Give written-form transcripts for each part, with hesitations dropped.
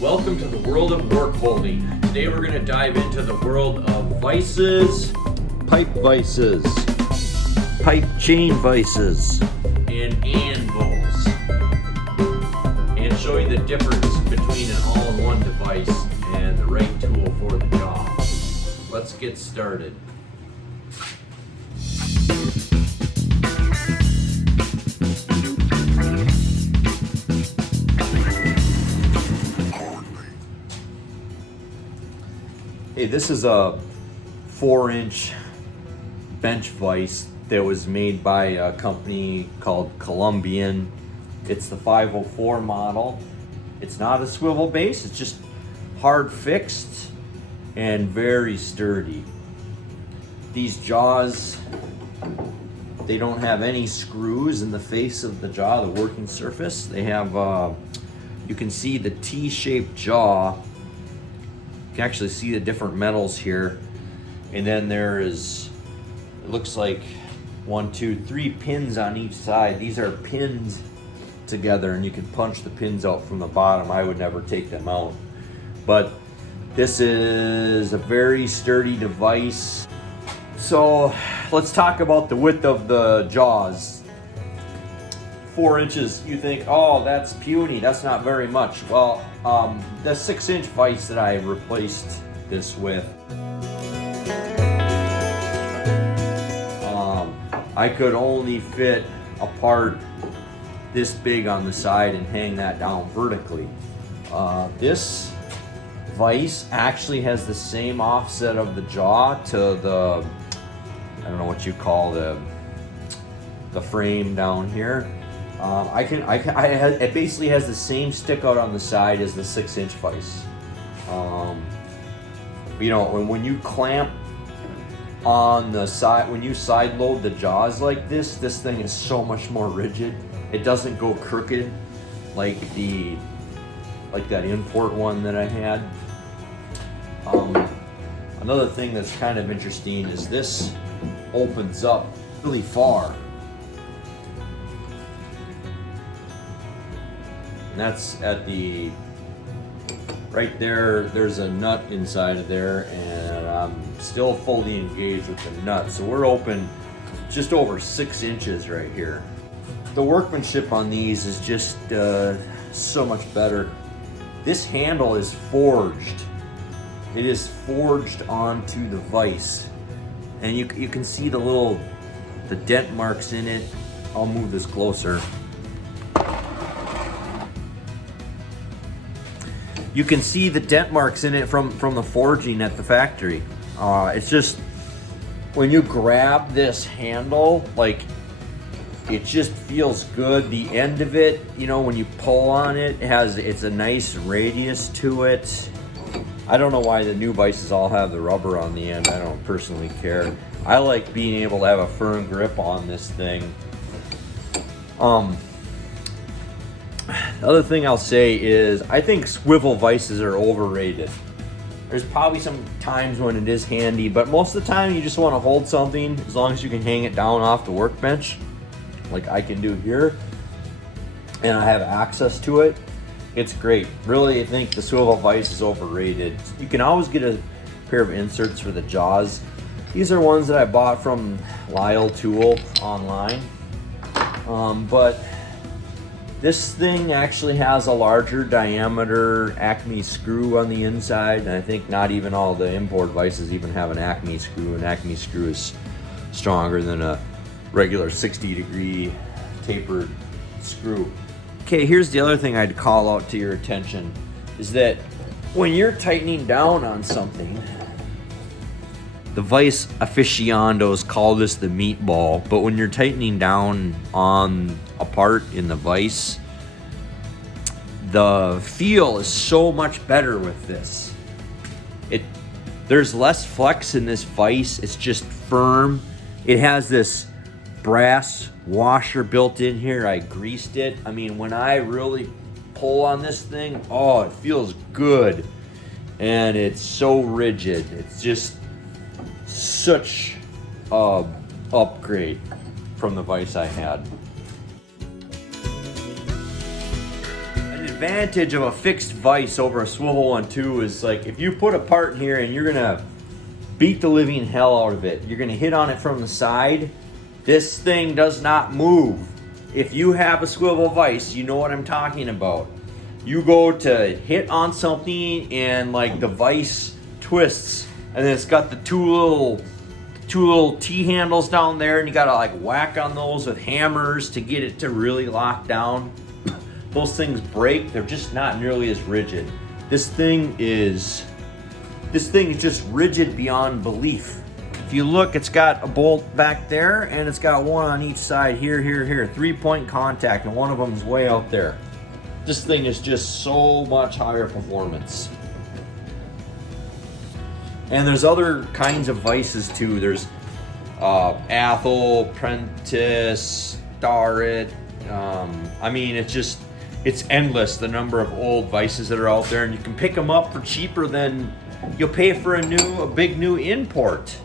Welcome to the world of work holding. Today we're going to dive into the world of vices, Pipe vices, pipe chain vices, and anvils, and show you the difference between an all-in-one device and the right tool for the job. Let's get started. Hey, this is a 4-inch bench vise that was made by a company called Colombian. It's the 504 model. It's not a swivel base, it's just hard fixed and very sturdy. These jaws, they don't have any screws in the face of the jaw, the working surface. They have, you can see the T-shaped jaw. You can actually see the different metals here, and then there is, it looks like 1, 2, 3 pins on each side. These are pinned together, and you can punch the pins out from the bottom. I would never take them out, but this is a very sturdy device. So let's talk about the width of the jaws. 4 inches, you think, oh, that's puny, that's not very much. Well, the 6-inch vise that I replaced this with, I could only fit a part this big on the side and hang that down vertically. This vise actually has the same offset of the jaw to the, I don't know what you call the frame down here. It basically has the same stick out on the side as the 6-inch vise. You know, when you clamp on the side, when you side load the jaws like this thing is so much more rigid. It doesn't go crooked like that import one that I had. Another thing that's kind of interesting is this opens up really far. And that's at the, right there, there's a nut inside of there, and I'm still fully engaged with the nut. So we're open just over 6 inches right here. The workmanship on these is just so much better. This handle is forged. It is forged onto the vise. And you can see the dent marks in it. I'll move this closer. You can see the dent marks in it from the forging at the factory. It's just, when you grab this handle, like, it just feels good. The end of it, you know, when you pull on it, it's a nice radius to it. I don't know why the new vices all have the rubber on the end. I don't personally care. I like being able to have a firm grip on this thing. The other thing I'll say is I think swivel vices are overrated. There's probably some times when it is handy, but most of the time you just want to hold something as long as you can hang it down off the workbench, like I can do here, and I have access to it. It's great. Really, I think the swivel vise is overrated. You can always get a pair of inserts for the jaws. These are ones that I bought from Lyle Tool online, but this thing actually has a larger diameter Acme screw on the inside, and I think not even all the import vices even have an Acme screw. An Acme screw is stronger than a regular 60-degree tapered screw. Okay, here's the other thing I'd call out to your attention, is that when you're tightening down on something, the vice aficionados call this the meatball, but when you're tightening down on a part in the vice, the feel is so much better with this. There's less flex in this vice. It's just firm. It has this brass washer built in here. I greased it. I mean, when I really pull on this thing, oh, it feels good. And it's so rigid. It's just such a upgrade from the vise I had. I did advantage of a fixed vise over a swivel one too is like if you put a part in here and you're gonna beat the living hell out of it, you're gonna hit on it from the side, this thing does not move. If you have a swivel vise, you know what I'm talking about. You go to hit on something and like the vise twists, and then it's got the two little T-handles down there, and you gotta like whack on those with hammers to get it to really lock down. Those things break, they're just not nearly as rigid. This thing is just rigid beyond belief. If you look, it's got a bolt back there, and it's got one on each side here, 3-point contact, and one of them is way out there. This thing is just so much higher performance. And there's other kinds of vices too. There's Athol, Prentice, Starrett. I mean, it's endless, the number of old vices that are out there, and you can pick them up for cheaper than you'll pay for a big new import.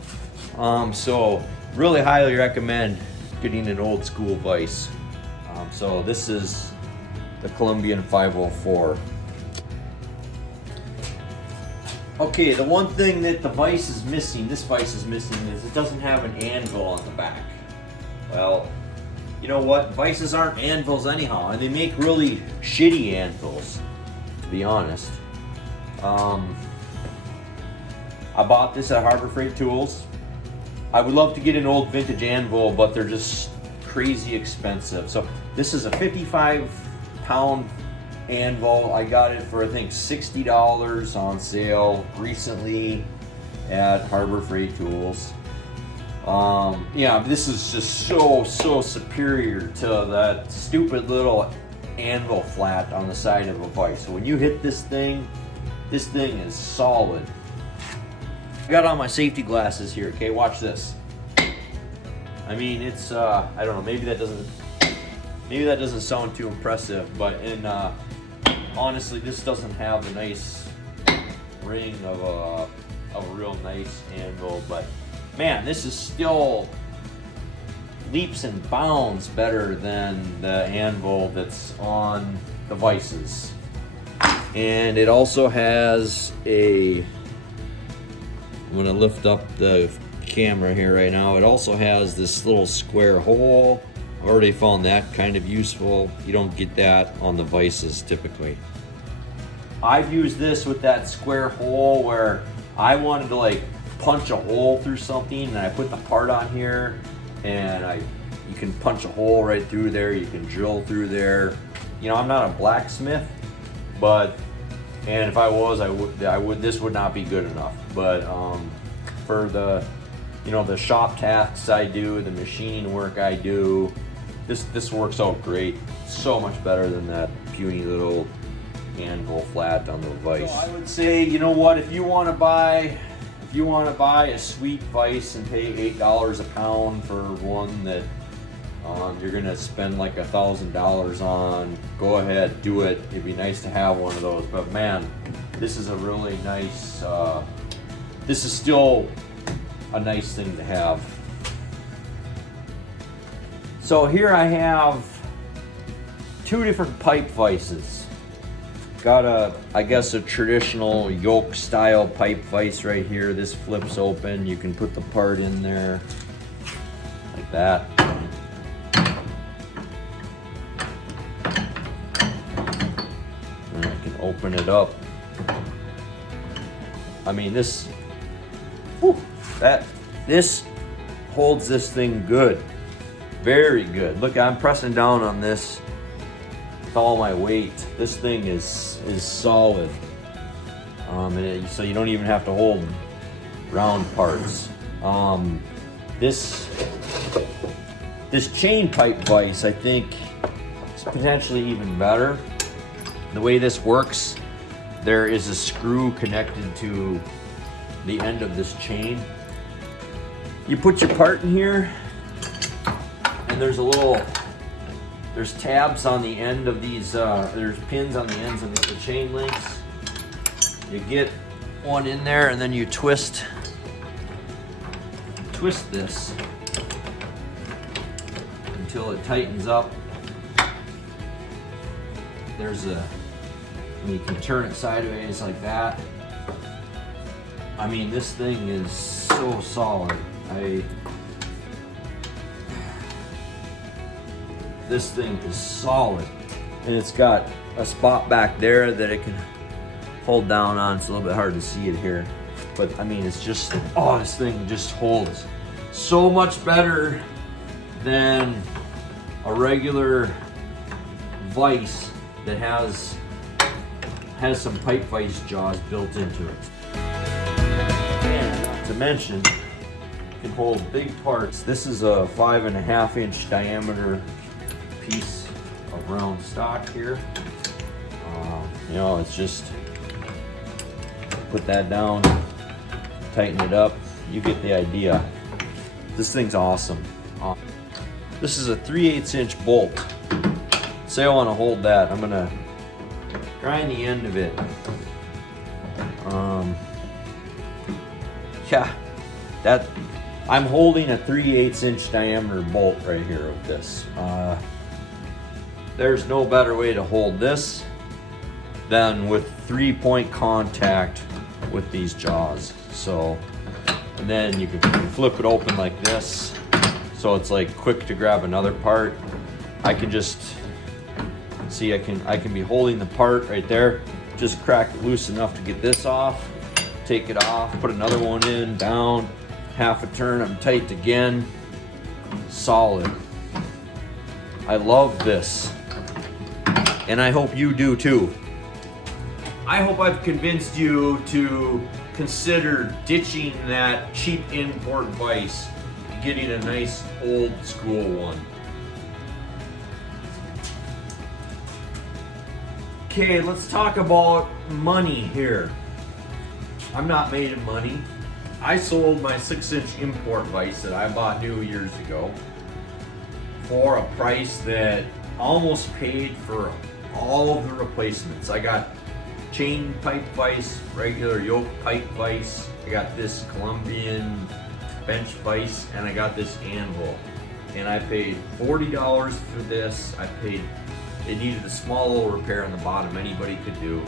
So really highly recommend getting an old school vise. So this is the Colombian 504. Okay, the one thing that this vise is missing is it doesn't have an anvil on the back. Well, you know what? Vices aren't anvils anyhow, and they make really shitty anvils, to be honest. I bought this at Harbor Freight Tools. I would love to get an old vintage anvil, but they're just crazy expensive. So this is a 55-pound anvil. I got it for I think $60 on sale recently at Harbor Freight Tools. Yeah, this is just so superior to that stupid little anvil flat on the side of a vise. So when you hit this thing is solid. I got on my safety glasses here. Okay, watch this. I mean, it's I don't know. Maybe that doesn't sound too impressive, but honestly, this doesn't have the nice ring of a real nice anvil. But man, this is still leaps and bounds better than the anvil that's on the vices. And it also has I'm gonna lift up the camera here right now. It also has this little square hole. I've already found that kind of useful. You don't get that on the vices typically. I've used this with that square hole where I wanted to like punch a hole through something, and I put the part on here, and you can punch a hole right through there. You can drill through there. You know, I'm not a blacksmith, and if I was, this would not be good enough. But for the shop tasks I do, the machining work I do, this works out great. So much better than that puny little anvil flat on the vise. So I would say, you know what, if you want to buy a sweet vise and pay $8 a pound for one that you're gonna spend like $1,000 on, go ahead, do it. It'd be nice to have one of those. But man, this is a really nice. This is still a nice thing to have. So here I have two different pipe vices. Got I guess a traditional yoke style pipe vise right here. This flips open. You can put the part in there like that. And I can open it up. I mean, this holds this thing good. Very good. Look, I'm pressing down on this with all my weight. This thing is solid. So you don't even have to hold round parts. This chain pipe vise, I think, is potentially even better. The way this works, there is a screw connected to the end of this chain. You put your part in here, and there's tabs on the end of these, there's pins on the ends of the chain links. You get one in there, and then you twist this until it tightens up. There's a and you can turn it sideways like that. I mean, this thing is so solid. This thing is solid, and it's got a spot back there that it can hold down on. It's a little bit hard to see it here, but I mean, it's just, oh, this thing just holds so much better than a regular vise that has some pipe vise jaws built into it. And not to mention, it can hold big parts. This is a 5.5 inch diameter piece of round stock here. You know, it's just put that down, tighten it up. You get the idea. This thing's awesome. This is a 3/8 inch bolt. Say I want to hold that, I'm gonna grind the end of it. Yeah, that I'm holding a 3/8 inch diameter bolt right here with this. There's no better way to hold this than with 3-point contact with these jaws. So, and then you can flip it open like this, so it's like quick to grab another part. I can just see, I can be holding the part right there, just crack it loose enough to get this off, take it off, put another one in, down, half a turn, I'm tight again. Solid. I love this, and I hope you do too. I hope I've convinced you to consider ditching that cheap import vise and getting a nice old school one. Okay, let's talk about money here. I'm not made of money. I sold my 6-inch import vise that I bought new years ago for a price that almost paid for all of the replacements. I got chain pipe vise, regular yoke pipe vise, I got this Colombian bench vise, and I got this Anvil. And I paid $40 for this. It needed a small little repair on the bottom anybody could do.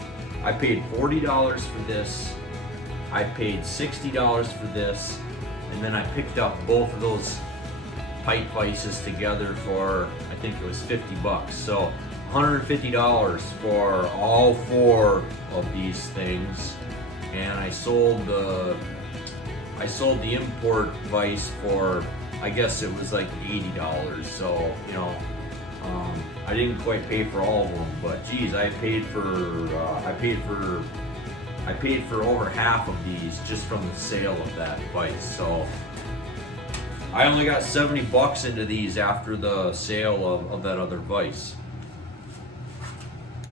I paid $40 for this. I paid $60 for this. And then I picked up both of those pipe vices together for, I think it was 50 bucks. So $150 for all 4 of these things. And I sold the import vise for, I guess it was like $80. So, you know, I didn't quite pay for all of them, but geez, I paid for over half of these just from the sale of that vise. So I only got 70 bucks into these after the sale of that other vise.